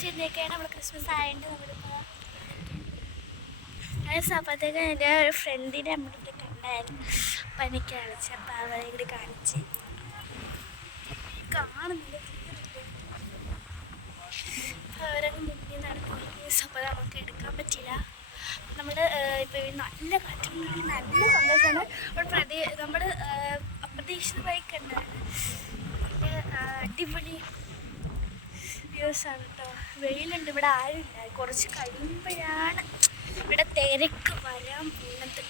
വെച്ചിരുന്നേക്കാണ്. നമ്മൾ ക്രിസ്മസ് ആയതുകൊണ്ട് നമ്മളിപ്പോൾ അപ്പോഴത്തേക്ക് എൻ്റെ ഒരു ഫ്രണ്ടിനെ നമ്മളിവിടെ കണ്ടായിരുന്നു. അപ്പം എനിക്ക് കളിച്ച് അപ്പം അവരെ ഇവിടെ കാണിച്ച് കാണുന്നില്ല, അവരങ്ങ് മുന്നിൽ നടന്നു. അപ്പോൾ നമുക്ക് എടുക്കാൻ പറ്റില്ല. നമ്മൾ ഇപ്പോൾ നല്ല കാറ്റും നല്ല സന്തോഷമാണ്. നമ്മൾ അപ്രതീക്ഷിതമായി കണ്ടാണ്. അടിപൊളി വ്യൂസാണ് കേട്ടോ. വെയിലുണ്ട്, ഇവിടെ ആരുമില്ല. കുറച്ച് കഴിയുമ്പോഴാണ് ഇവിടെ തിരക്ക് വരാൻ പോകുന്നത്.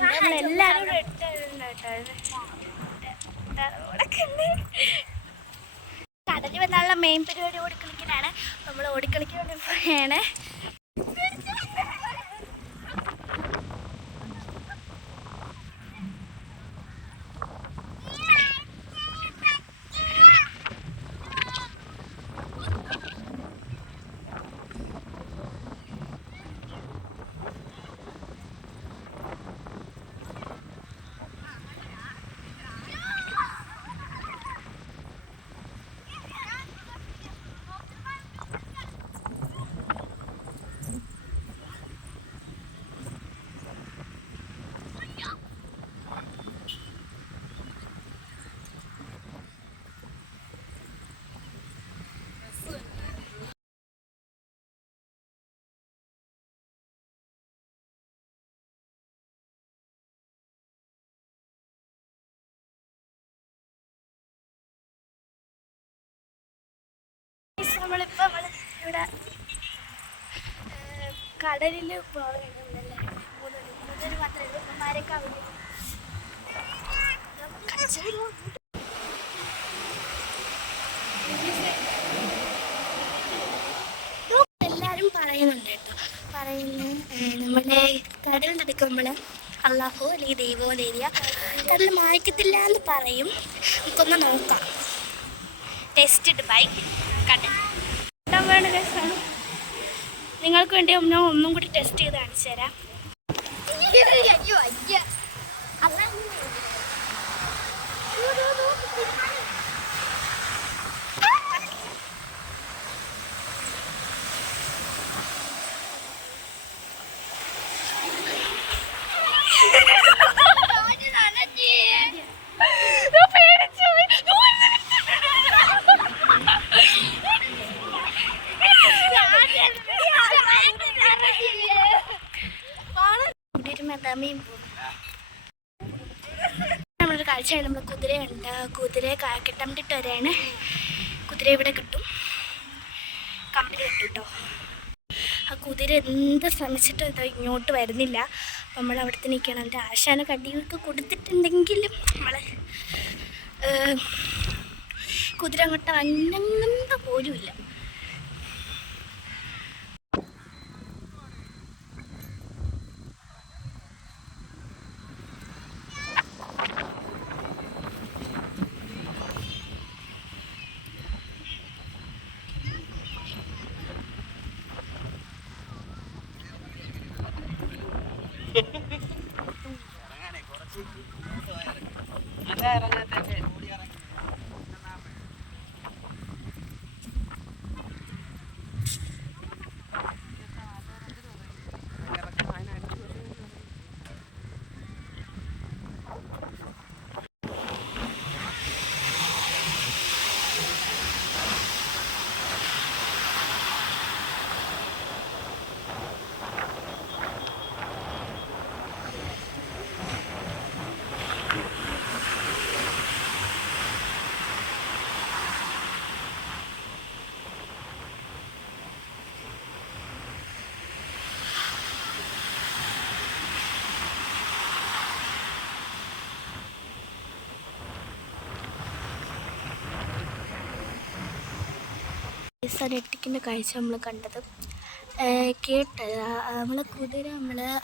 നമ്മളെല്ലാവരും ഇട്ടുണ്ട് കേട്ടോ. കടലിൽ വന്നാലുള്ള മെയിൻ പരിപാടി ഓടിക്കളിക്കലാണ്. നമ്മൾ ഓടിക്കളിക്കാൻ വേണ്ടി പോയാണ്. നമ്മളിപ്പോൾ ഇവിടെ കടലിൽ പോകുന്നുണ്ടല്ലേ. മൂന്നര മാത്രമേ ഉള്ളൂ. ഉമ്മമാരൊക്കെ അവിടെ എല്ലാവരും പറയുന്നുണ്ട് കേട്ടോ. നമ്മുടെ കടൽ നടക്കുമ്പോൾ അള്ളാഹോ അല്ലെങ്കിൽ ദൈവമോ ദേവിയ കടൽ മായ്ക്കത്തില്ല എന്ന് പറയും. നമുക്കൊന്ന് നോക്കാം. ടെസ്റ്റഡ് ബൈ കടൽ. രസമാണ്. നിങ്ങൾക്ക് വേണ്ടി ഞാൻ ഒന്നും കൂടി ടെസ്റ്റ് ചെയ്ത് കാണിച്ചു തരാം. നമ്മളൊരു കാഴ്ചയാണ്. നമ്മൾ കുതിരയുണ്ട്. കുതിരയെ കിട്ടാൻ വേണ്ടിയിട്ട് വരെയാണ്. കുതിര ഇവിടെ കിട്ടും, കമ്പനി കിട്ടും കേട്ടോ. ആ കുതിര എന്ത് ശ്രമിച്ചിട്ടും ഇത് ഇങ്ങോട്ട് വരുന്നില്ല. നമ്മൾ അവിടെ തന്നെ നിൽക്കണം. എൻ്റെ ആശാന കടിയൊക്കെ കൊടുത്തിട്ടുണ്ടെങ്കിലും നമ്മൾ കുതിര അങ്ങോട്ട് അനങ്ങുന്ന പോലുമില്ല. നെട്ടിക്കിൻ്റെ കാഴ്ച നമ്മൾ കണ്ടത് കേട്ടത്. നമ്മളെ കുതിര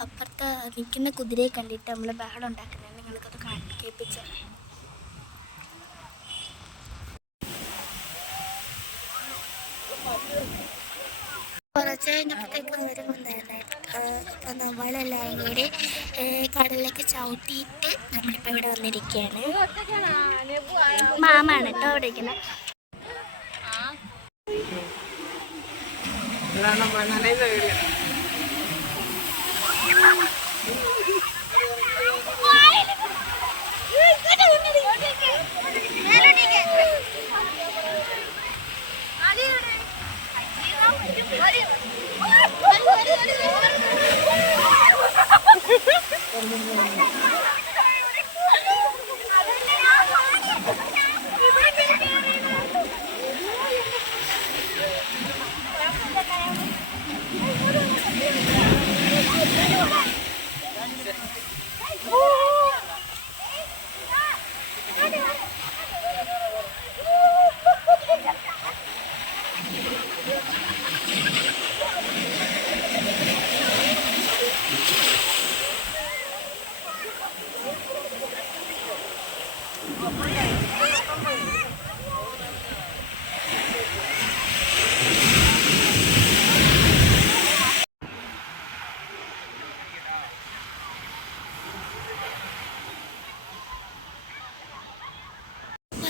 അപ്പുറത്ത് നിൽക്കുന്ന കുതിരയെ കണ്ടിട്ട് നമ്മൾ ബഹളം ഉണ്ടാക്കുന്നത്. നിങ്ങൾക്കത് കേൾപ്പിച്ച കുറച്ച് കഴിഞ്ഞപ്പോഴത്തേക്ക് വരുന്നുണ്ടായിരുന്നു. അപ്പം നമ്മളെല്ലാവരും കൂടി കടലിലേക്ക് ചവിട്ടിയിട്ട് നമ്മളിപ്പോൾ ഇവിടെ വന്നിരിക്കുകയാണ്. മാമാണ് കേട്ടോ അവിടെ ഇരിക്കുന്നത്.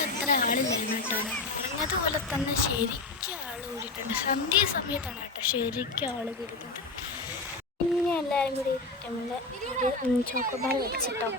അത്ര ആളില്ലായിരുന്നു കേട്ടോ. പറഞ്ഞതുപോലെ തന്നെ ശരിക്കും ആൾ കൂടിയിട്ടുണ്ട്. സന്ധ്യ സമയത്താണ് കേട്ടോ ശരിക്കും ആൾ കൂടിയിട്ടുണ്ട്. പിന്നെ എല്ലാവരും കൂടി നമ്മൾ ഒരു ചോക്കോബാർ വെച്ചിട്ടോ.